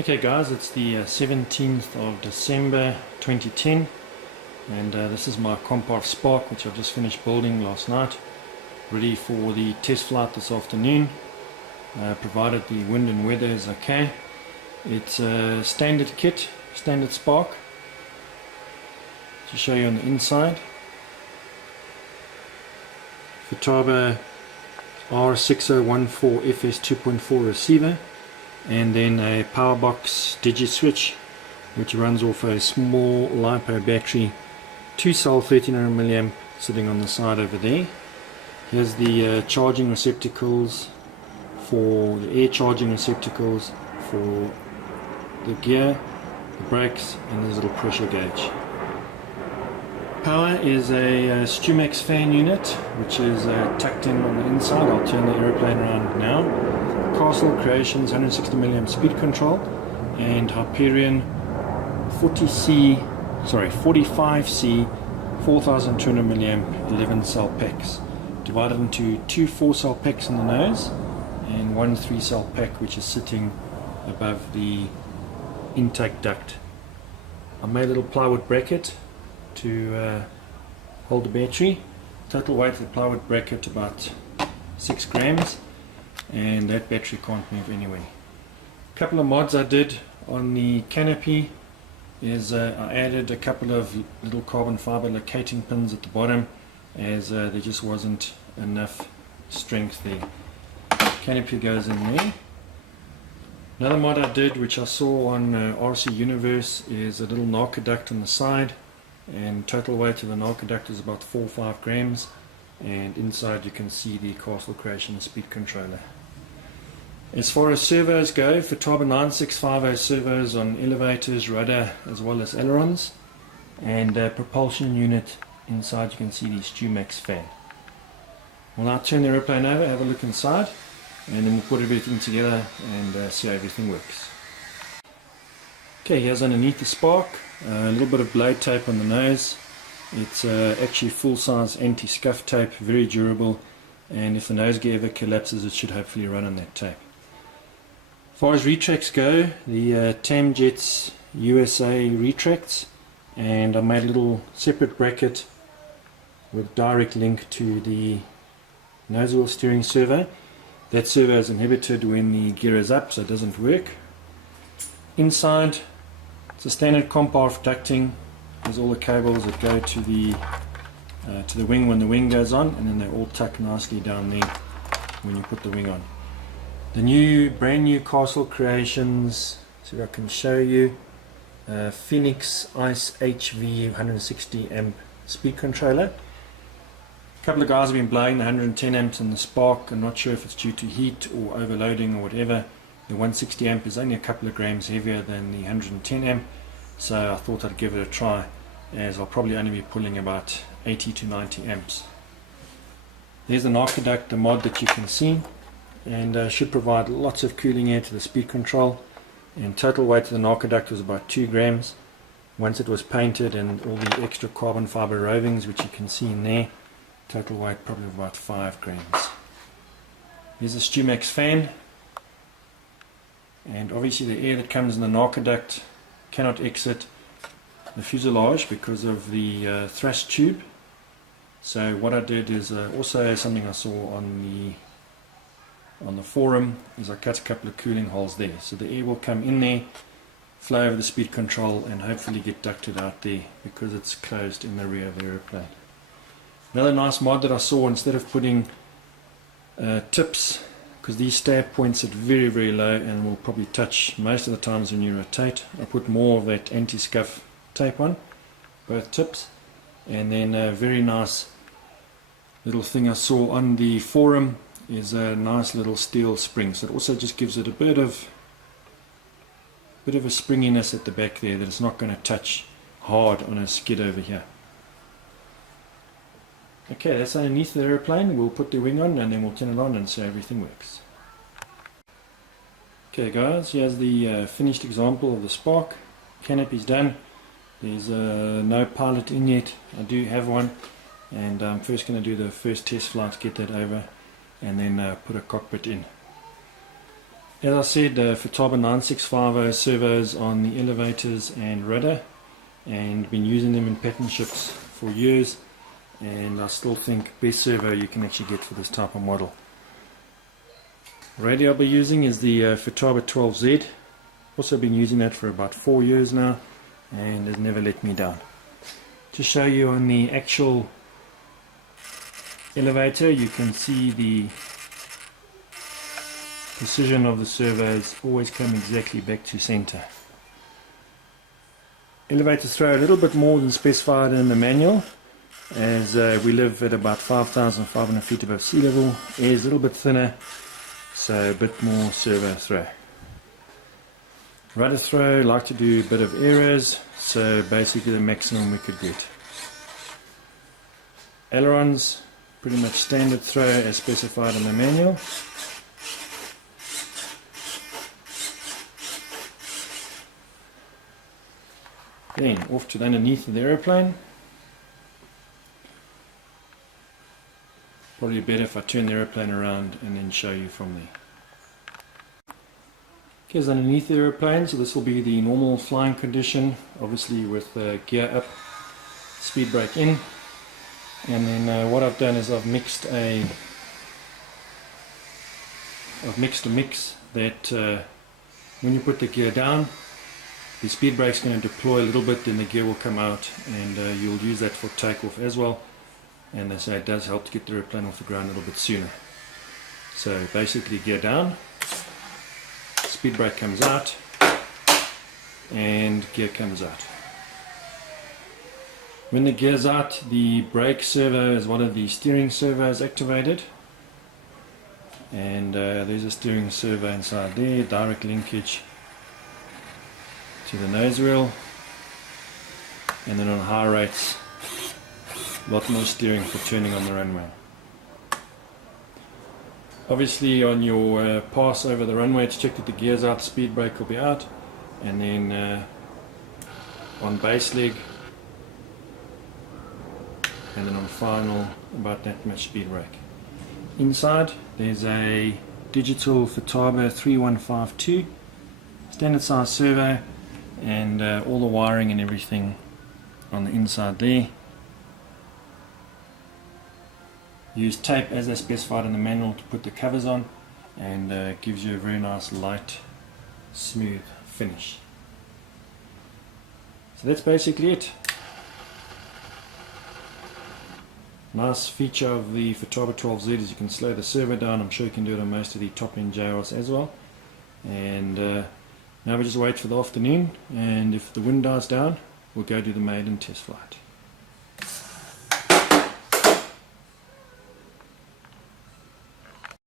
Okay guys, it's the 17th of December 2010 and this is my Comparv Spark which I've just finished building last night, ready for the test flight this afternoon, provided the wind and weather is okay. It's a standard kit, standard Spark. To show you on the inside, Futaba R6014 FS 2.4 receiver, and then a power box digi switch which runs off a small LiPo battery, 2-cell 1300 mAh sitting on the side over there. Here's the charging receptacles for the air charging receptacles for the gear, the brakes, and this little pressure gauge. Power is a Stumax fan unit which is tucked in on the inside. I'll turn the aeroplane around now. Castle Creations 160 mAh speed control and Hyperion 45C 4200 mAh 11 cell packs, divided into two 4-cell packs in the nose and one 3-cell pack which is sitting above the intake duct. I made a little plywood bracket to hold the battery. Total weight of the plywood bracket about 6 grams, and that battery can't move anywhere. A couple of mods I did on the canopy is I added a couple of little carbon fiber locating pins at the bottom, as there just wasn't enough strength there. Canopy goes in there. Another mod I did, which I saw on RC Universe, is a little narco duct on the side, and total weight of the narco duct is about 4 or 5 grams, and inside you can see the Castle Creation speed controller. As far as servos go, Futaba 9650 servos on elevators, rudder, as well as ailerons, and propulsion unit inside. You can see the Stumax fan. We'll now turn the aeroplane over, have a look inside, and then we'll put everything together and see how everything works. Okay, here's underneath the Spark, a little bit of blade tape on the nose. It's actually full-size anti-scuff tape, very durable, and if the nose gear ever collapses it should hopefully run on that tape. As far as retracts go, the Tamjets USA retracts, and I made a little separate bracket with direct link to the nose wheel steering servo. That servo is inhibited when the gear is up, so it doesn't work. Inside, it's a standard Comparv ducting. There's all the cables that go to the wing when the wing goes on, and then they all tuck nicely down there when you put the wing on. The brand new Castle Creations, see if I can show you, Phoenix Ice HV 160 amp speed controller. A couple of guys have been blowing the 110 amps in the Spark. I'm not sure if it's due to heat or overloading or whatever. The 160 amp is only a couple of grams heavier than the 110 amp, so I thought I'd give it a try, as I'll probably only be pulling about 80 to 90 amps. There's the narco duct, the mod that you can see, and should provide lots of cooling air to the speed control. And total weight of the narco duct was about 2 grams. Once it was painted and all the extra carbon fiber rovings which you can see in there, total weight probably about 5 grams. Here's a Stumax fan, and obviously the air that comes in the narco duct cannot exit the fuselage because of the thrust tube. So what I did is also something I saw on the forum, is I cut a couple of cooling holes there, so the air will come in there, flow over the speed control, and hopefully get ducted out there because it's closed in the rear of the aeroplane. Another nice mod that I saw, instead of putting tips, because these stab points at very very low and will probably touch most of the times when you rotate, I put more of that anti-scuff tape on both tips. And then a very nice little thing I saw on the forum is a nice little steel spring, so it also just gives it a bit of a springiness at the back there, that it's not going to touch hard on a skid over here. Okay, that's underneath the aeroplane. We'll put the wing on and then we'll turn it on and see how everything works. Okay guys, here's the finished example of the Spark. Canopy's done. There's no pilot in yet. I do have one, and I'm first going to do the first test flight, get that over, and then put a cockpit in. As I said, Futaba 9650 servos on the elevators and rudder, and been using them in pattern ships for years, and I still think best servo you can actually get for this type of model. Radio I'll be using is the Futaba 12Z. Also been using that for about 4 years now, and has never let me down. To show you on the actual elevator, you can see the precision of the servos always come exactly back to center. Elevators throw a little bit more than specified in the manual, as we live at about 5,500 feet above sea level. Air is a little bit thinner, so a bit more servo throw. Rudder throw, like to do a bit of errors, so basically the maximum we could get. Ailerons, pretty much standard throw as specified in the manual. Then off to the underneath of the aeroplane. Probably better if I turn the aeroplane around and then show you from there. Here's underneath the aeroplane, so this will be the normal flying condition, obviously with gear up, speed brake in, and then what I've done is I've mixed a mix that when you put the gear down, the speed brake is going to deploy a little bit, then the gear will come out, and you'll use that for takeoff as well. And they say it does help to get the airplane off the ground a little bit sooner. So basically gear down, speed brake comes out, and gear comes out. When the gear's out, the brake servo is one of the steering servos activated, and there's a steering servo inside there, direct linkage to the nose wheel, and then on high rates a lot more steering for turning on the runway. Obviously on your pass over the runway, it's checked that the gear's out, speed brake will be out, and then on base leg and then on final about that much speed brake. Inside there's a digital Futaba 3152 standard size servo, and all the wiring and everything on the inside there. Use tape as they specified in the manual to put the covers on, and gives you a very nice light smooth finish. So that's basically it. Nice feature of the Futaba 12Z is you can slow the servo down. I'm sure you can do it on most of the top end JRs as well. And now we just wait for the afternoon, and if the wind dies down, we'll go do the maiden test flight.